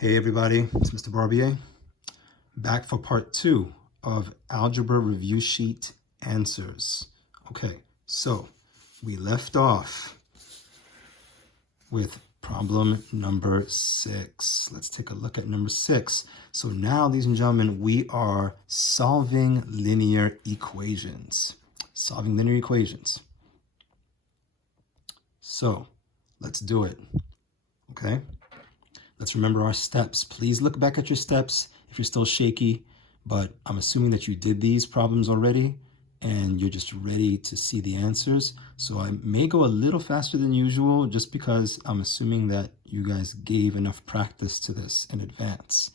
Hey everybody, it's Mr. Barbier, back for part 2 of Algebra Review Sheet Answers. Okay, so we left off with problem number 6. Let's take a look at number 6. So now, ladies and gentlemen, we are solving linear equations. Solving linear equations. So let's do it, okay? Let's remember our steps. Please look back at your steps if you're still shaky, but I'm assuming that you did these problems already and you're just ready to see the answers. So I may go a little faster than usual just because I'm assuming that you guys gave enough practice to this in advance.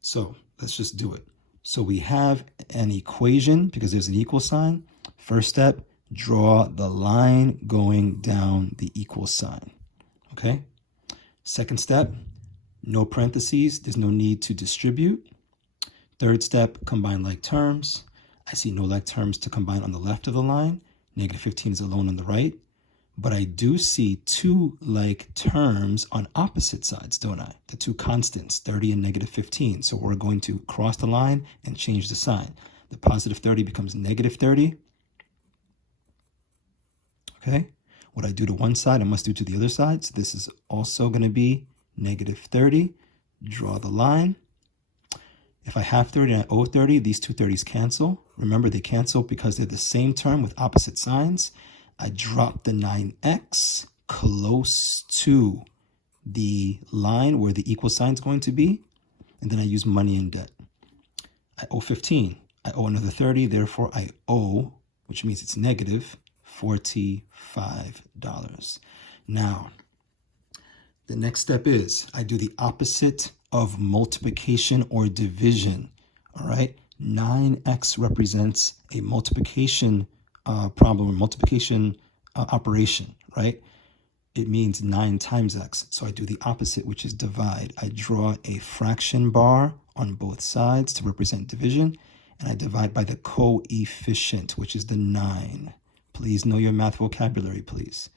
So let's just do it. So we have an equation because there's an equal sign. First step, draw the line going down the equal sign, okay? Second step, no parentheses, there's no need to distribute. Third step, combine like terms. I see no like terms to combine on the left of the line. Negative 15 is alone on the right. But I do see two like terms on opposite sides, don't I? The two constants, 30 and negative 15. So we're going to cross the line and change the sign. The positive 30 becomes negative 30. Okay? What I do to one side, I must do to the other side. So this is also going to be negative 30, draw the line. If I have 30 and I owe 30, these two 30s cancel. Remember, they cancel because they're the same term with opposite signs. I drop the 9x close to the line where the equal sign is going to be, and then I use money and debt. I owe 15. I owe another 30, therefore I owe, which means it's negative, $45. Now, the next step is I do the opposite of multiplication or division, all right? 9x represents a multiplication problem, or multiplication operation, right? It means 9 times x. So I do the opposite, which is divide. I draw a fraction bar on both sides to represent division, and I divide by the coefficient, which is the 9. Please know your math vocabulary, please.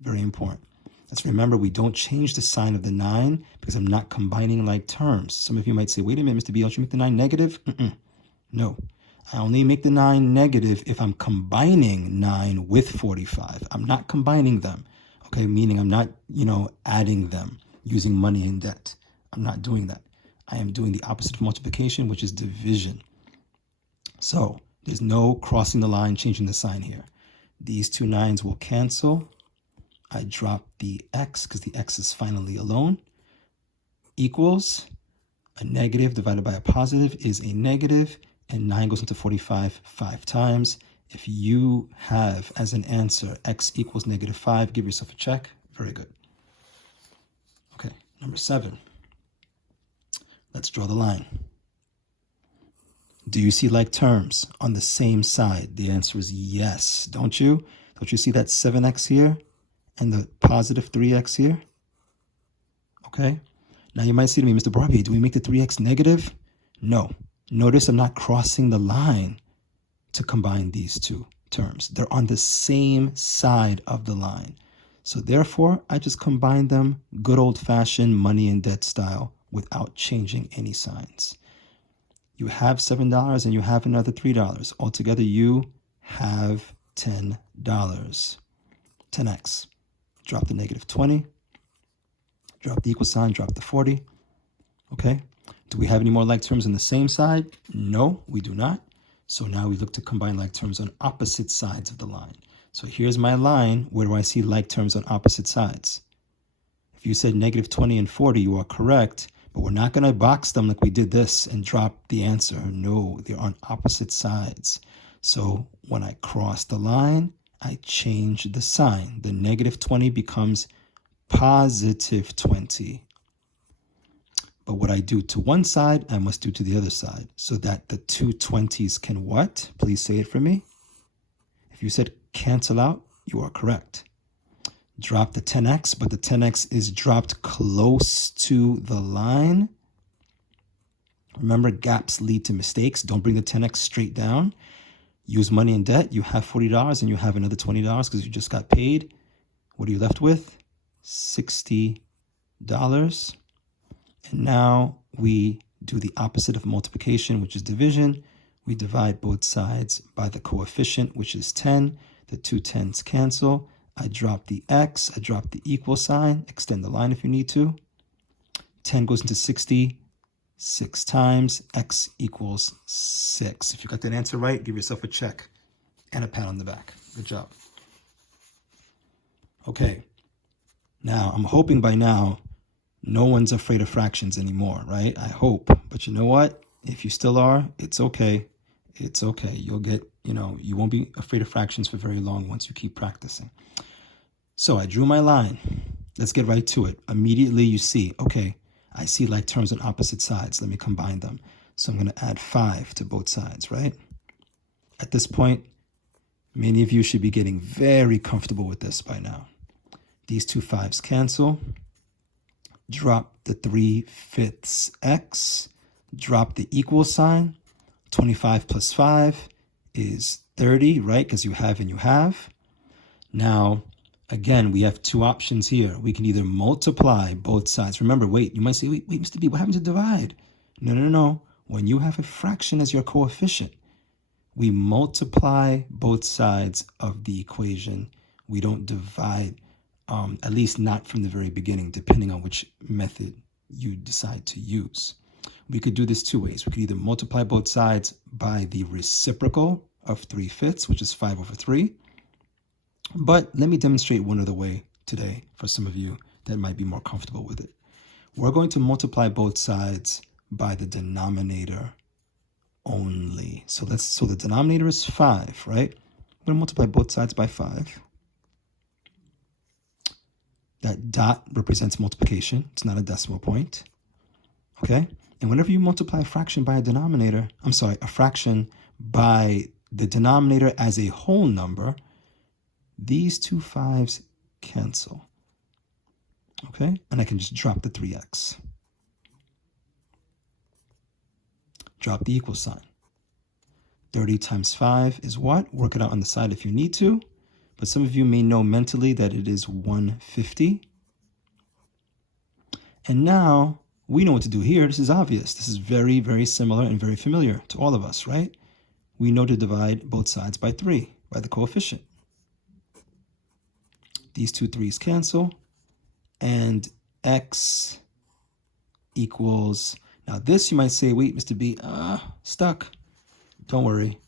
Very important. Let's remember, we don't change the sign of the 9 because I'm not combining like terms. Some of you might say, wait a minute, Mr. B, don't you make the 9 negative? No, I only make the 9 negative if I'm combining 9 with 45. I'm not combining them, okay? Meaning I'm not, adding them using money and debt. I'm not doing that. I am doing the opposite of multiplication, which is division. So there's no crossing the line, changing the sign here. These two 9s will cancel. I drop the x because the x is finally alone, equals a negative divided by a positive is a negative, and 9 goes into 45 5 times. If you have as an answer x equals negative 5, give yourself a check. Very good. Okay, number 7. Let's draw the line. Do you see like terms on the same side? The answer is yes, don't you? Don't you see that 7x here? And the positive 3x here, okay? Now you might say to me, Mr. Barbier, do we make the 3x negative? No. Notice I'm not crossing the line to combine these two terms. They're on the same side of the line. So therefore, I just combine them good old-fashioned money and debt style without changing any signs. You have $7 and you have another $3. Altogether, you have $10. 10x. Drop the negative 20, drop the equal sign, drop the 40, okay? Do we have any more like terms on the same side? No, we do not. So now we look to combine like terms on opposite sides of the line. So here's my line. Where do I see like terms on opposite sides? If you said negative 20 and 40, you are correct, but we're not gonna box them like we did this and drop the answer. No, they're on opposite sides. So when I cross the line, I change the sign. The negative 20 becomes positive 20. But what I do to one side, I must do to the other side so that the two 20s can what? Please say it for me. If you said cancel out, you are correct. Drop the 10x, but the 10x is dropped close to the line. Remember, gaps lead to mistakes. Don't bring the 10x straight down. Use money and debt. You have $40 and you have another $20 because you just got paid. What are you left with? $60. And now we do the opposite of multiplication, which is division. We divide both sides by the coefficient, which is 10. The two tens cancel. I drop the x, I drop the equal sign, extend the line if you need to. 10 goes into 60 6 times, x equals 6. If you got that answer right, give yourself a check and a pat on the back. Good job. Okay, now I'm hoping by now no one's afraid of fractions anymore, right? I hope. But you know what? If you still are, it's okay. It's okay. You'll get, you won't be afraid of fractions for very long once you keep practicing. So I drew my line. Let's get right to it. Immediately you see, okay, I see like terms on opposite sides. Let me combine them. So I'm going to add 5 to both sides, right? At this point, many of you should be getting very comfortable with this by now. These two 5s cancel. Drop the 3/5 x. Drop the equal sign. 25 plus 5 is 30, right? Because you have and you have. Now, again, we have two options here. We can either multiply both sides. Remember, you might say, wait, Mr. B, what happens to divide? No. When you have a fraction as your coefficient, we multiply both sides of the equation. We don't divide, at least not from the very beginning, depending on which method you decide to use. We could do this two ways. We could either multiply both sides by the reciprocal of 3/5, which is 5/3. But let me demonstrate one other way today for some of you that might be more comfortable with it. We're going to multiply both sides by the denominator only. So the denominator is 5, right? I'm going to multiply both sides by 5. That dot represents multiplication. It's not a decimal point. Okay? And whenever you multiply a fraction by a fraction by the denominator as a whole number, these two 5s cancel. Okay? And I can just drop the 3x. Drop the equal sign. 30 times 5 is what? Work it out on the side if you need to. But some of you may know mentally that it is 150. And now we know what to do here. This is obvious. This is very, very similar and very familiar to all of us, right? We know to divide both sides by 3, by the coefficient. These two 3's cancel, and x equals, now this you might say, wait, Mr. B, stuck. Don't worry.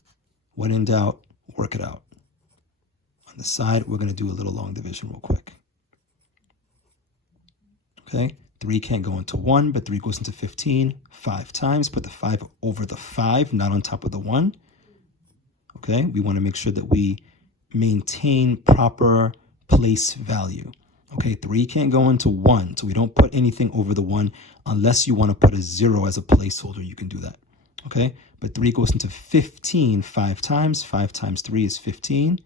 When in doubt, work it out. On the side, we're going to do a little long division real quick. Okay, 3 can't go into 1, but 3 goes into 15 5 times. Put the 5 over the 5, not on top of the 1. Okay, we want to make sure that we maintain proper place value. Okay, 3 can't go into 1, so we don't put anything over the 1 unless you want to put a 0 as a placeholder. You can do that. Okay, but 3 goes into 15 5 times. 5 times 3 is 15.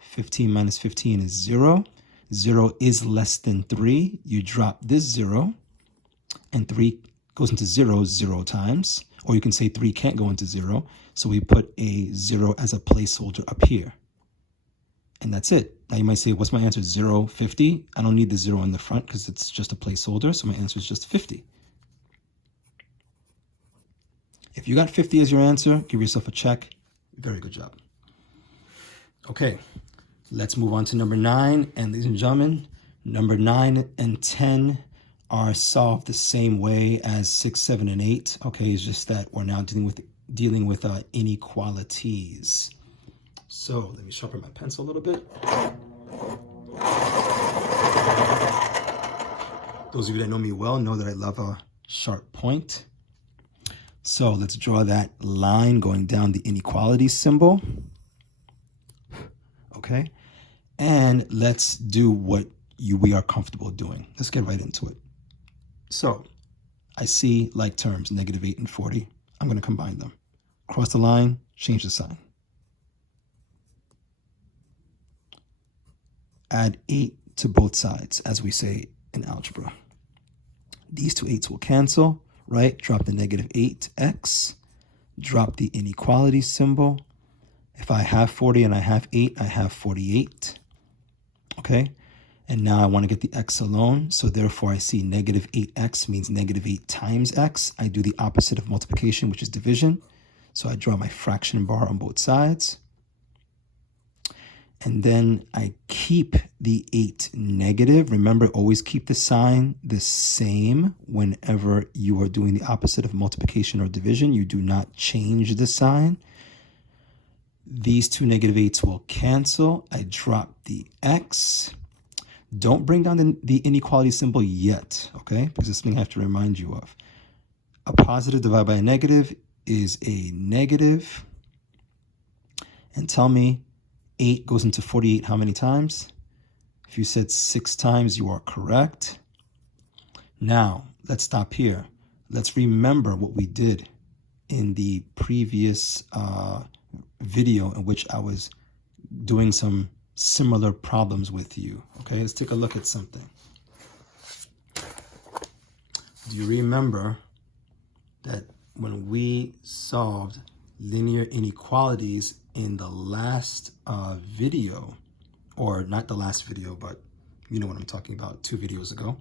15 minus 15 is 0. 0 is less than 3. You drop this 0, and 3 goes into 0 0 times. Or you can say 3 can't go into 0, so we put a 0 as a placeholder up here. And that's it. Now you might say, what's my answer? 0, 50? I don't need the 0 in the front because it's just a placeholder, so my answer is just 50. If you got 50 as your answer, give yourself a check. Very good job. Okay, let's move on to number 9. And ladies and gentlemen, number 9 and 10 are solved the same way as 6, 7, and 8. Okay, it's just that we're now dealing with inequalities. So let me sharpen my pencil a little bit. Those of you that know me well know that I love a sharp point. So let's draw that line going down the inequality symbol. Okay, and let's do what we are comfortable doing. Let's get right into it. So I see like terms, -8 and 40. I'm going to combine them. Cross the line, change the sign. Add 8 to both sides, as we say in algebra. These two 8's will cancel, right? Drop the -8x. Drop the inequality symbol. If I have 40 and I have 8, I have 48. Okay? And now I want to get the x alone. So therefore I see negative 8x means negative 8 times x. I do the opposite of multiplication, which is division. So I draw my fraction bar on both sides. And then I keep the 8 negative. Remember, always keep the sign the same whenever you are doing the opposite of multiplication or division. You do not change the sign. These two negative 8s will cancel. I drop the x. Don't bring down the inequality symbol yet, okay? Because it's something I have to remind you of. A positive divided by a negative is a negative. And tell me, 8 goes into 48 how many times? If you said 6 times, you are correct. Now, let's stop here. Let's remember what we did in the previous video in which I was doing some similar problems with you. Okay, let's take a look at something. Do you remember that when we solved linear inequalities in the last video, or not the last video, but you know what I'm talking about, 2 videos ago,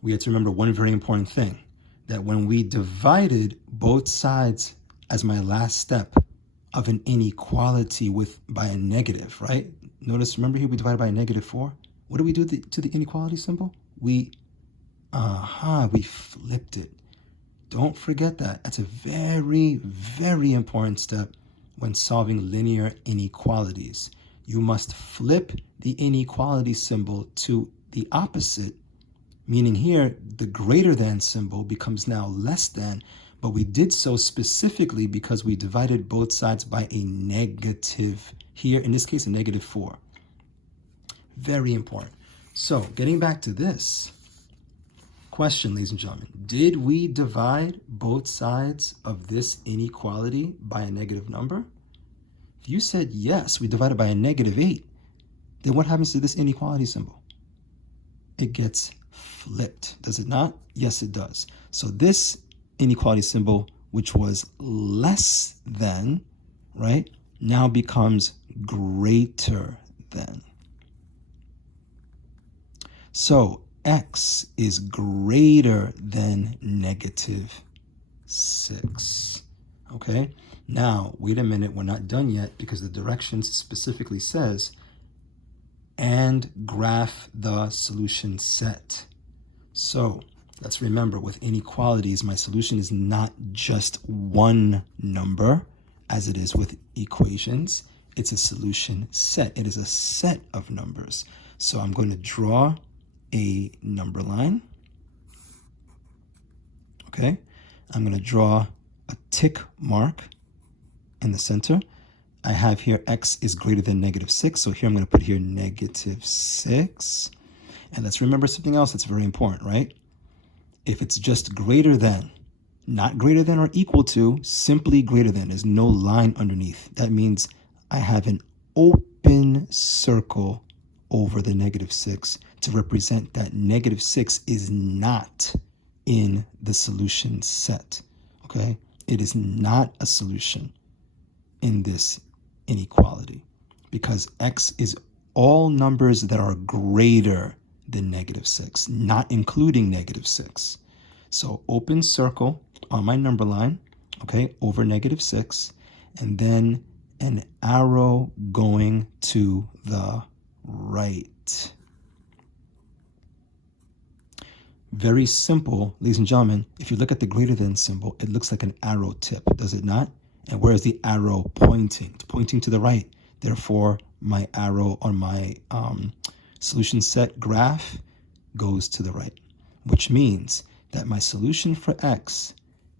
we had to remember one very important thing, that when we divided both sides as my last step of an inequality by a negative, right? Notice, remember here we divided by a negative 4. What do we do to the inequality symbol? We flipped it. Don't forget that. That's a very, very important step when solving linear inequalities. You must flip the inequality symbol to the opposite, meaning here the greater than symbol becomes now less than, but we did so specifically because we divided both sides by a negative. Here, in this case, a negative 4. Very important. So, getting back to this question, ladies and gentlemen, did we divide both sides of this inequality by a negative number? If you said yes, we divided by a negative 8, then what happens to this inequality symbol? It gets flipped, does it not? Yes, it does. So this inequality symbol, which was less than, right, now becomes greater than. So x is greater than negative 6. Okay? Now, wait a minute, we're not done yet because the directions specifically says, and graph the solution set. So let's remember, with inequalities, my solution is not just one number as it is with equations. It's a solution set. It is a set of numbers. So I'm going to draw a number line. Okay, I'm going to draw a tick mark in the center. I have here x is greater than negative 6. So here I'm going to put here negative 6. And let's remember something else that's very important, right? If it's just greater than, not greater than or equal to, simply greater than, there's no line underneath. That means I have an open circle over the negative 6 to represent that negative 6 is not in the solution set, okay? It is not a solution in this inequality because x is all numbers that are greater than negative 6, not including negative 6. So open circle on my number line, okay, over negative 6, and then an arrow going to the right. Very simple, ladies and gentlemen. If you look at the greater than symbol, it looks like an arrow tip, does it not? And where is the arrow pointing? It's pointing to the right. Therefore, my arrow on my solution set graph goes to the right, which means that my solution for x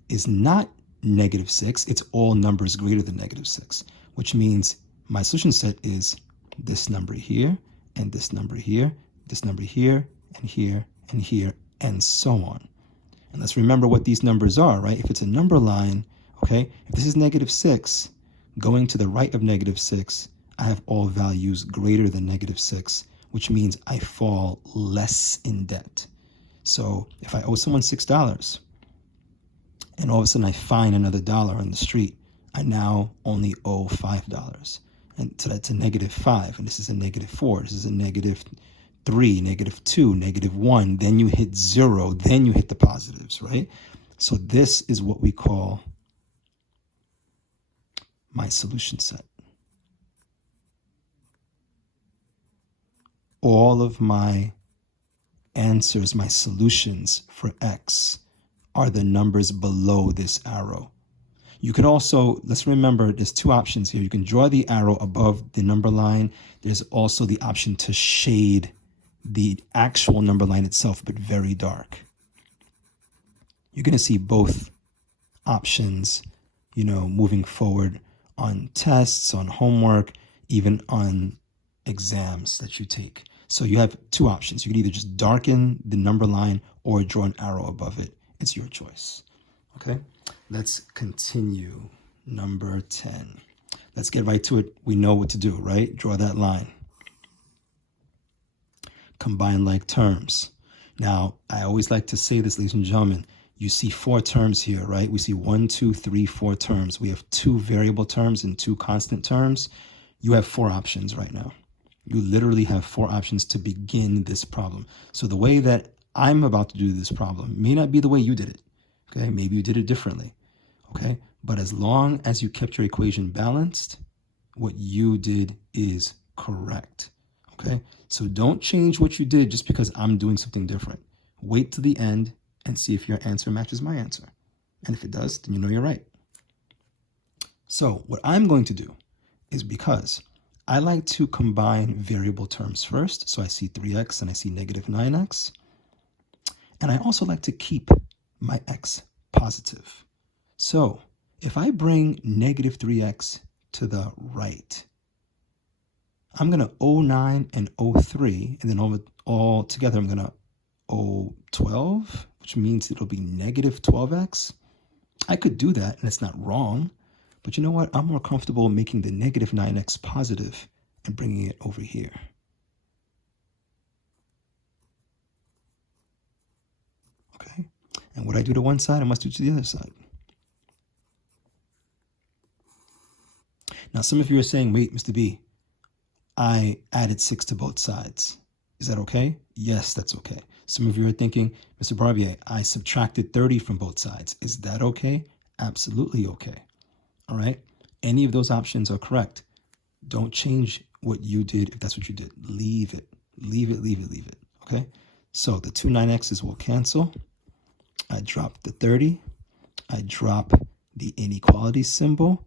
is not negative 6. It's all numbers greater than negative 6, which means my solution set is this number here, and this number here, this number here, and here, and here, and so on. And let's remember what these numbers are, right? If it's a number line, okay, if this is negative 6, going to the right of negative 6, I have all values greater than negative 6, which means I fall less in debt. So if I owe someone $6, and all of a sudden I find another dollar on the street, I now only owe $5. And so that's a negative 5, and this is a negative 4, this is a negative 3, -2, -1, then you hit 0, then you hit the positives, right? So this is what we call my solution set. All of my answers, my solutions for x, are the numbers below this arrow. You could also, let's remember, there's two options here. You can draw the arrow above the number line. There's also the option to shade the actual number line itself, but very dark. You're going to see both options, moving forward on tests, on homework, even on exams that you take. So you have two options. You can either just darken the number line or draw an arrow above it. It's your choice. Okay, let's continue. Number 10. Let's get right to it. We know what to do, right? Draw that line. Combine like terms. Now, I always like to say this, ladies and gentlemen. You see 4 terms here, right? We see 1, 2, 3, 4 terms. We have 2 variable terms and 2 constant terms. You have 4 options right now. You literally have 4 options to begin this problem. So the way that I'm about to do this problem may not be the way you did it. Okay, maybe you did it differently. Okay, but as long as you kept your equation balanced, what you did is correct. Okay, so don't change what you did just because I'm doing something different. Wait to the end and see if your answer matches my answer. And if it does, then you know you're right. So what I'm going to do is, because I like to combine variable terms first, so I see 3x and I see -9x. And I also like to keep my x positive. So if I bring -3x to the right, I'm going to 09 and 03, and then all together I'm going to 012, which means it'll be -12x. I could do that, and it's not wrong. But you know what? I'm more comfortable making the -9x positive and bringing it over here. Okay? And what I do to one side, I must do to the other side. Now, some of you are saying, wait, Mr. B, I added 6 to both sides. Is that okay? Yes, that's okay. Some of you are thinking, Mr. Barbier, I subtracted 30 from both sides. Is that okay? Absolutely okay. All right? Any of those options are correct. Don't change what you did if that's what you did. Leave it. Leave it, leave it, leave it. Okay? So the 2 9x's will cancel. I drop the 30. I drop the inequality symbol.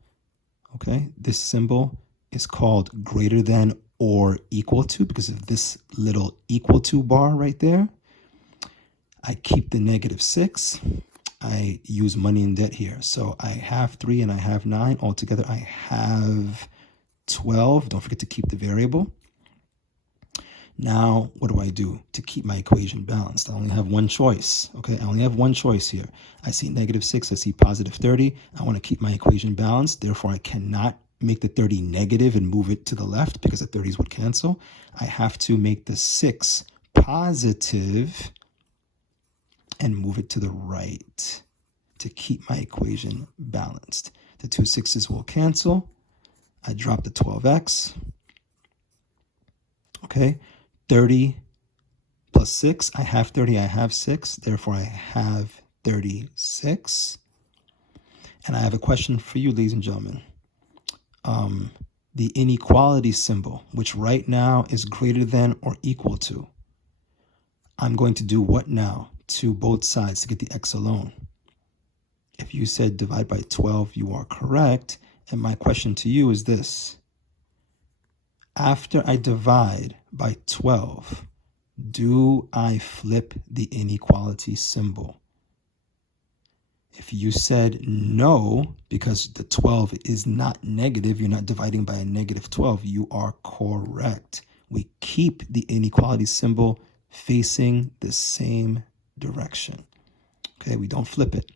Okay? This symbol is called greater than or equal to because of this little equal to bar right there. I keep the -6. I use money in debt here. So I have 3 and I have 9. Altogether, I have 12. Don't forget to keep the variable. Now, what do I do to keep my equation balanced? I only have one choice. Okay, I only have one choice here. I see -6. I see +30. I want to keep my equation balanced. Therefore, I cannot make the 30 negative and move it to the left because the 30s would cancel. I have to make the 6 positive and move it to the right to keep my equation balanced. The 2 6's will cancel. I drop the 12x. Okay, 30 plus 6. I have 30, I have 6. Therefore, I have 36. And I have a question for you, ladies and gentlemen. The inequality symbol, which right now is greater than or equal to. I'm going to do what now to both sides to get the x alone? If you said divide by 12, you are correct. And my question to you is this. After I divide by 12, do I flip the inequality symbol? If you said no, because the 12 is not negative, you're not dividing by a -12, you are correct. We keep the inequality symbol facing the same direction. Okay, we don't flip it.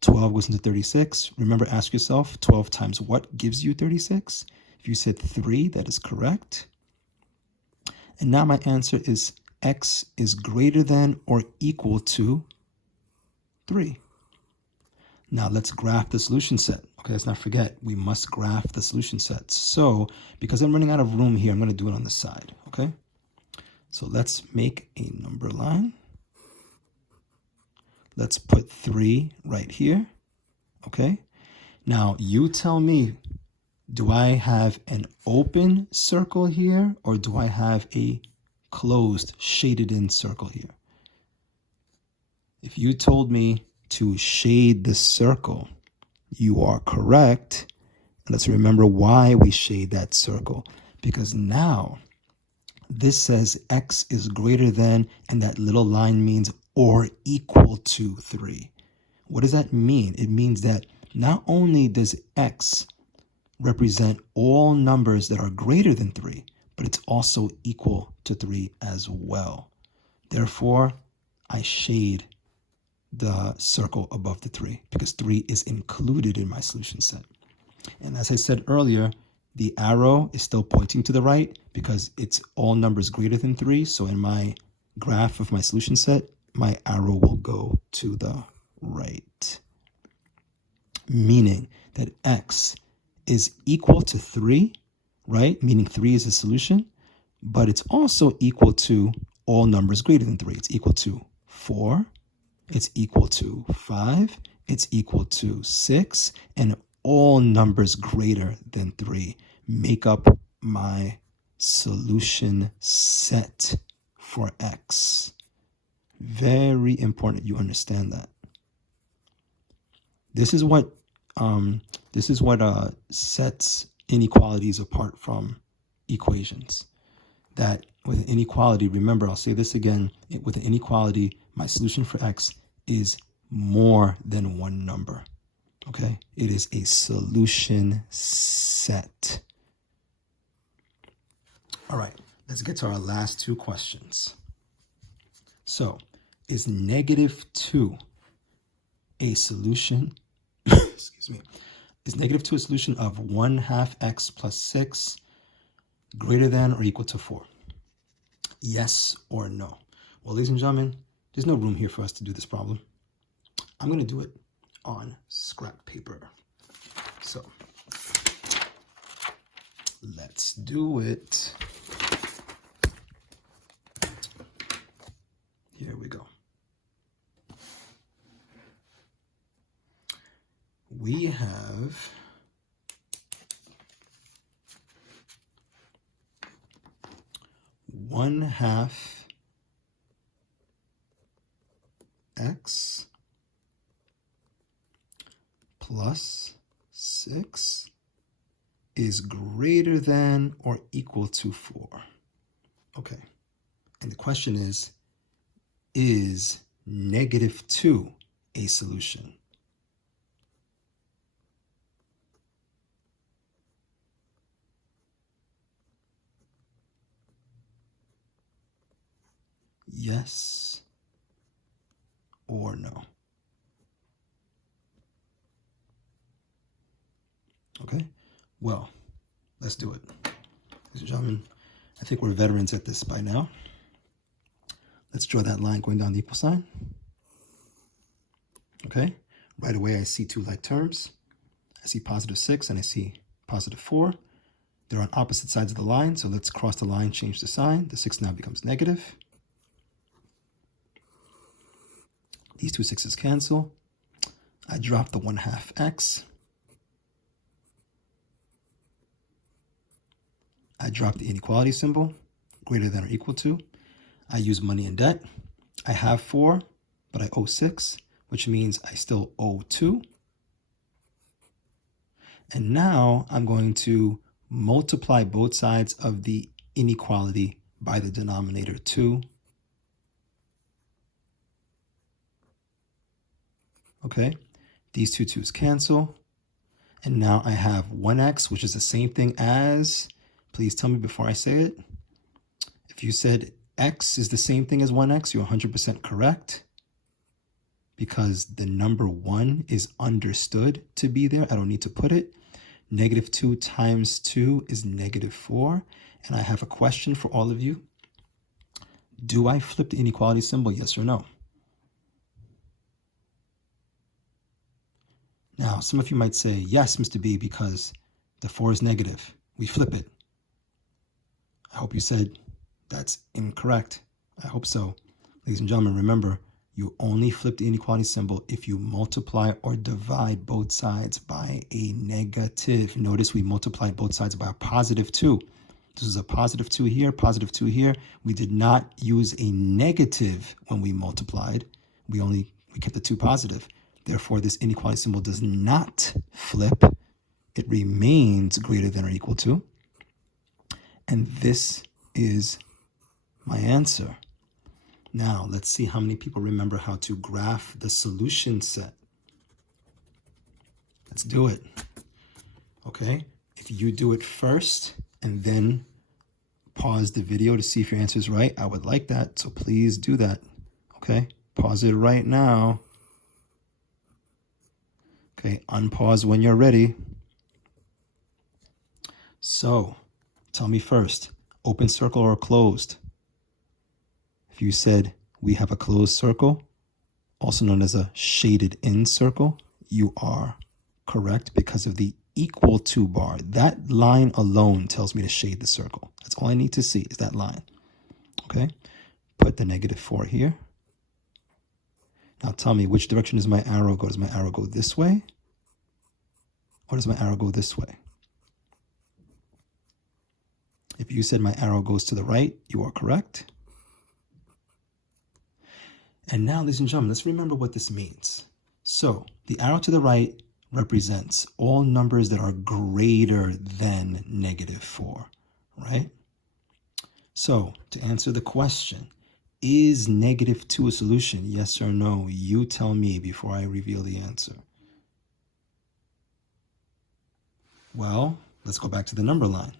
12 goes into 36. Remember, ask yourself, 12 times what gives you 36? If you said 3, that is correct. And now my answer is x is greater than or equal to 3. Now let's graph the solution set. Okay, let's not forget, we must graph the solution set. So because I'm running out of room here, I'm going to do it on the side. Okay, So let's make a number line. Let's put 3 right here. Okay. Now you tell me, do I have an open circle here or do I have a closed shaded in circle here? If you told me to shade the circle, you are correct. Let's remember why we shade that circle. Because now this says x is greater than, and that little line means or equal to 3. What does that mean? It means that not only does x represent all numbers that are greater than 3, but it's also equal to 3 as well. Therefore, I shade the circle above the 3 because 3 is included in my solution set. And as I said earlier, the arrow is still pointing to the right because it's all numbers greater than 3. So in my graph of my solution set, my arrow will go to the right, meaning that x is equal to 3, right? Meaning 3 is a solution, but it's also equal to all numbers greater than 3. It's equal to 4, it's equal to 5, it's equal to 6, and all numbers greater than 3 make up my solution set for x. Very important you understand that. This is what sets inequalities apart from equations. That with an inequality, remember, I'll say this again, with an inequality, my solution for x is more than one number. Okay, it is a solution set. All right, let's get to our last 2 questions. So, is -2 a solution? Excuse me. Is -2 a solution of 1/2 x plus 6 greater than or equal to 4? Yes or no? Well, ladies and gentlemen, there's no room here for us to do this problem. I'm going to do it on scrap paper. So let's do it. Here we go. We have 1/2 x plus 6 is greater than or equal to 4. Okay. And the question is -2 a solution? Yes or no? Okay, well, let's do it. Ladies and gentlemen, I think we're veterans at this by now. Let's draw that line going down the equal sign. Okay, right away I see 2 like terms. I see +6 and I see +4. They're on opposite sides of the line, so let's cross the line, change the sign. The 6 now becomes negative. These 2 6's cancel. I drop the 1/2 x. I drop the inequality symbol, greater than or equal to. I use money and debt. I have 4, but I owe 6, which means I still owe 2. And now I'm going to multiply both sides of the inequality by the denominator 2. Okay, these 2 2's cancel. And now I have 1x, which is the same thing as, please tell me before I say it. If you said x is the same thing as 1x, you're 100% correct. Because the number 1 is understood to be there. I don't need to put it. -2 times 2 is -4. And I have a question for all of you. Do I flip the inequality symbol, yes or no? Now, some of you might say, yes, Mr. B, because the 4 is negative. We flip it. I hope you said That's incorrect. I hope so. Ladies and gentlemen, remember, you only flip the inequality symbol if you multiply or divide both sides by a negative. Notice we multiplied both sides by a positive 2. This is a positive 2 here, positive 2 here. We did not use a negative when we multiplied. We kept the 2 positive. Therefore, this inequality symbol does not flip. It remains greater than or equal to. And this is my answer. Now, let's see how many people remember how to graph the solution set. Let's do it. Okay? If you do it first and then pause the video to see if your answer is right, I would like that. So please do that. Okay? Pause it right now. Okay, unpause when you're ready. So, tell me first, open circle or closed? If you said we have a closed circle, also known as a shaded in circle, you are correct because of the equal to bar. That line alone tells me to shade the circle. That's all I need to see is that line. Okay, put the -4 here. Now tell me, which direction does my arrow go? Does my arrow go this way? Or does my arrow go this way? If you said my arrow goes to the right, you are correct. And now, ladies and gentlemen, let's remember what this means. So the arrow to the right represents all numbers that are greater than -4, right? So to answer the question, is -2 a solution? Yes or no? You tell me before I reveal the answer. Well, let's go back to the number line.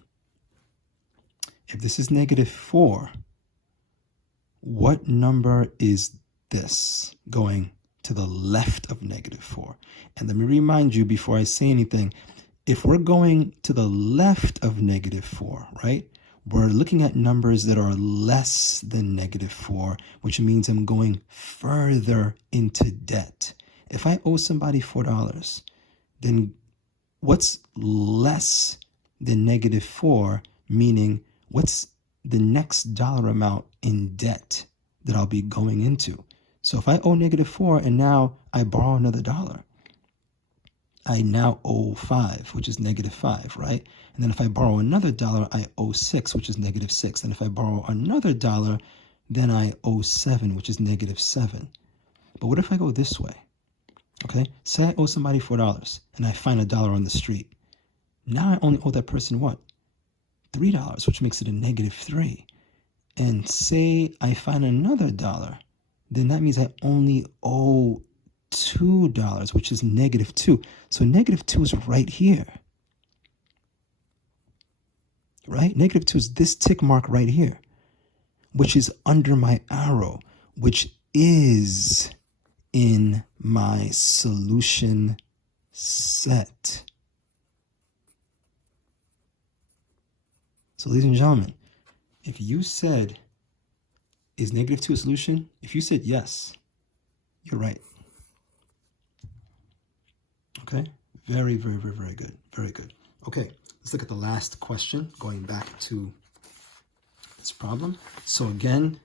If this is -4, what number is this going to the left of -4? And let me remind you before I say anything, if we're going to the left of -4, right, we're looking at numbers that are less than -4, which means I'm going further into debt. If I owe somebody $4, then what's less than -4, meaning what's the next dollar amount in debt that I'll be going into? So if I owe -4 and now I borrow another dollar, I now owe 5, which is -5, right? And then if I borrow another dollar, I owe 6, which is -6. And if I borrow another dollar, then I owe 7, which is -7. But what if I go this way? Okay, say I owe somebody $4 and I find a dollar on the street. Now I only owe that person what? $3, which makes it a -3. And say I find another dollar, then that means I only owe $2, which is -2. So -2 is right here, right? -2 is this tick mark right here, which is under my arrow, which is in my solution set. So ladies and gentlemen, if you said, is -2 a solution? If you said yes, you're right. Okay, very, very, very, very good. Very good. Okay, let's look at the last question, going back to this problem. So again,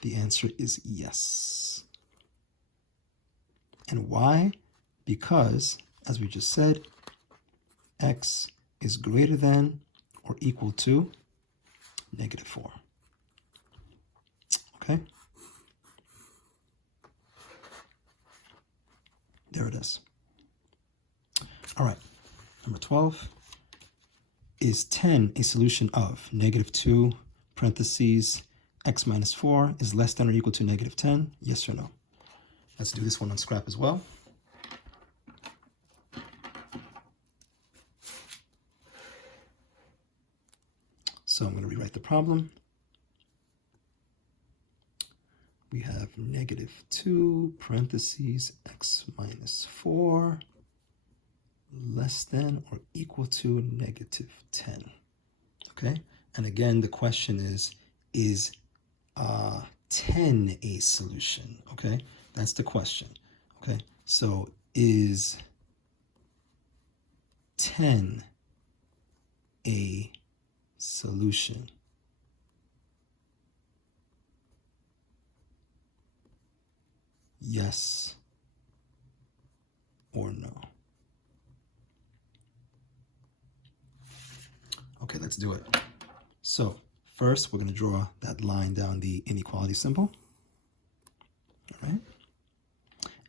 the answer is yes. And why? Because, as we just said, x is greater than or equal to -4. Okay? There it is. All right, number 12. Is 10 a solution of -2 parentheses x minus 4 is less than or equal to -10? Yes or no? Let's do this one on scrap as well. So I'm going to rewrite the problem. We have -2 parentheses x minus 4 less than or equal to -10. Okay, and again the question is 10 a solution? Okay, that's the question. Okay, so is 10 a solution? Yes or no? Okay, let's do it. So first, we're going to draw that line down the inequality symbol. All right.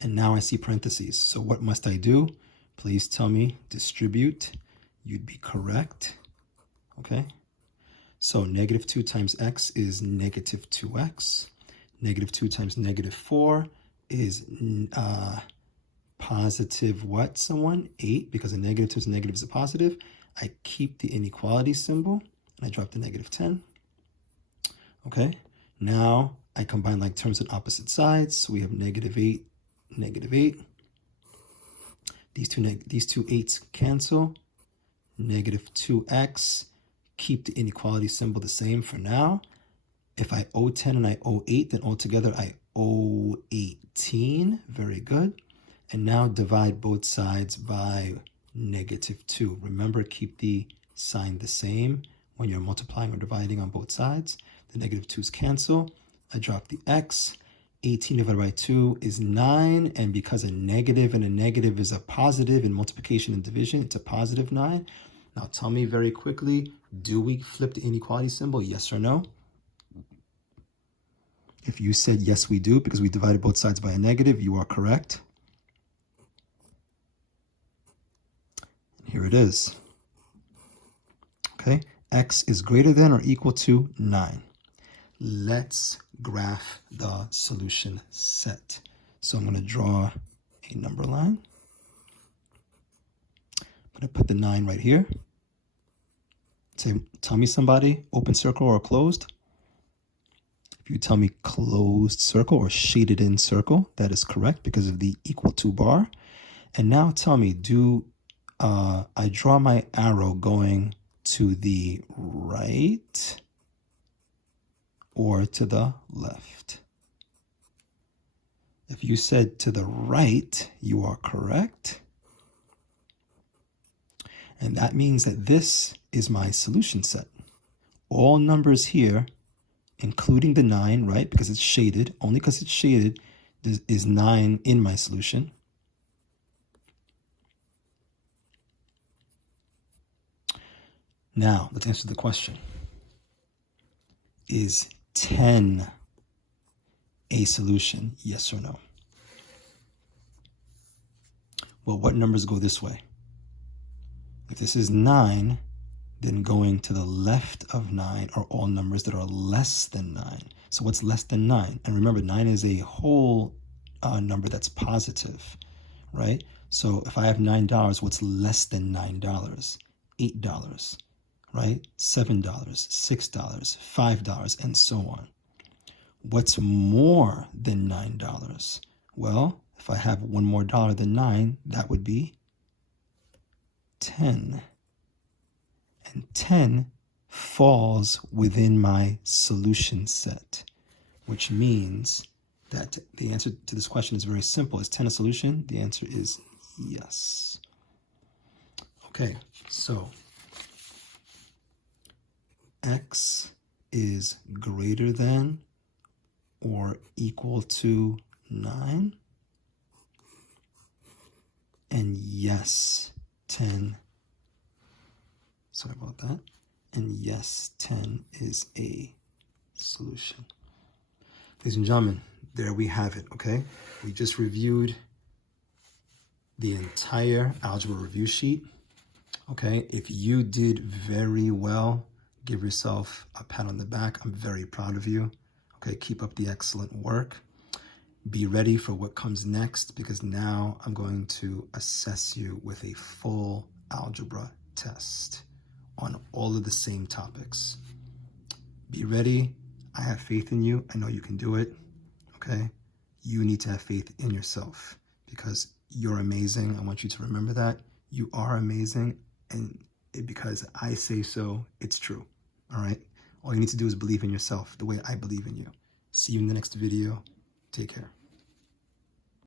And now I see parentheses. So what must I do? Please tell me, distribute. You'd be correct. Okay. So negative 2 times x is negative 2x. Negative 2 times negative 4 is positive what, someone? 8, because a negative times negative is a positive. I keep the inequality symbol, and I drop the negative 10. Okay, now I combine like terms on opposite sides. So we have negative 8, negative 8. These two 8s cancel. Negative 2x. Keep the inequality symbol the same for now. If I owe 10 and I owe 8, then altogether I owe 18. Very good. And now divide both sides by negative 2. Remember, keep the sign the same when you're multiplying or dividing on both sides. The negative 2's cancel. I drop the x. 18 divided by 2 is 9. And because a negative and a negative is a positive in multiplication and division, it's a positive 9. Now tell me very quickly, do we flip the inequality symbol? Yes or no? If you said yes, we do, because we divided both sides by a negative, you are correct. Here it is. Okay, x is greater than or equal to 9. Let's graph the solution set. So I'm going to draw a number line. I'm going to put the 9 right here. Tell me somebody, open circle or closed. If you tell me closed circle or shaded in circle, that is correct because of the equal to bar. And now tell me, do I draw my arrow going to the right or to the left? If you said to the right, you are correct. And that means that this is my solution set. All numbers here, including the 9, right? Because it's shaded, only because it's shaded is 9 in my solution. Now, let's answer the question. Is 10 a solution, yes or no? Well, what numbers go this way? If this is 9, then going to the left of 9 are all numbers that are less than 9. So what's less than 9? And remember, 9 is a whole number that's positive, right? So if I have $9, what's less than $9? $8, right? $7, $6, $5, and so on. What's more than $9? Well, if I have one more dollar than 9, that would be 10. And 10 falls within my solution set, which means that the answer to this question is very simple. Is 10 a solution? The answer is yes. Okay, so x is greater than or equal to 9. And yes, 10. Sorry about that. And yes, 10 is a solution. Ladies and gentlemen, there we have it, okay? We just reviewed the entire algebra review sheet, okay? If you did very well, give yourself a pat on the back. I'm very proud of you, okay? Keep up the excellent work. Be ready for what comes next, because now I'm going to assess you with a full algebra test on all of the same topics. Be ready. I have faith in you. I know you can do it, okay? You need to have faith in yourself because you're amazing. I want you to remember that. You are amazing, and because I say so, it's true, all right? All you need to do is believe in yourself the way I believe in you. See you in the next video. Take care.